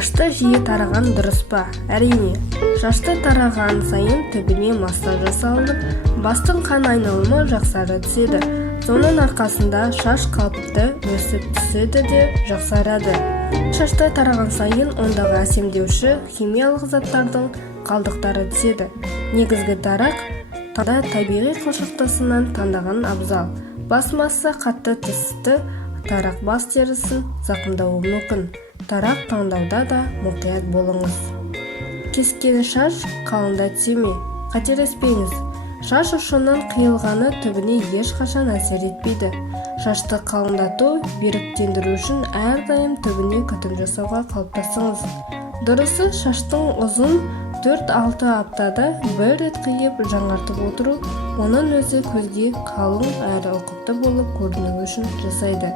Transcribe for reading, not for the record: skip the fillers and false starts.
Шашты жиі тараған дұрыс па? Әрине, шашты тараған сайын түбіне массаж жасалынып, бастың қан айналымы жақсара түседі. Соның арқасында шаш қалыпты өсіп түседі де жақсарады. Шашты тараған сайын ондағы әсемдеуші химиялық заттардың қалдықтары түседі. Негізгі тарақ табиғи қылшықтысынан таңдаған абзал. Бас масса қатты түсті тарақ бас терісін зақымдауы мүмкін. Тарақ таңдауда да мұқият болыңыз. Кескен шаш қалыңда түсеме. Қателеспеңіз. Шаш ұшының қиылғаны түбіне ешқашан әсер етпейді. Шашты қалыңдату, беріктендіру үшін әрдайым түбіне күтім жасауға қалыптасыңыз. Дұрысы, шаштың ұзын 4-6 аптада бір рет қиып жаңартып отыру, оның өзі көзге қалың әрі ұқыпты болып көрінуі үшін жасайды.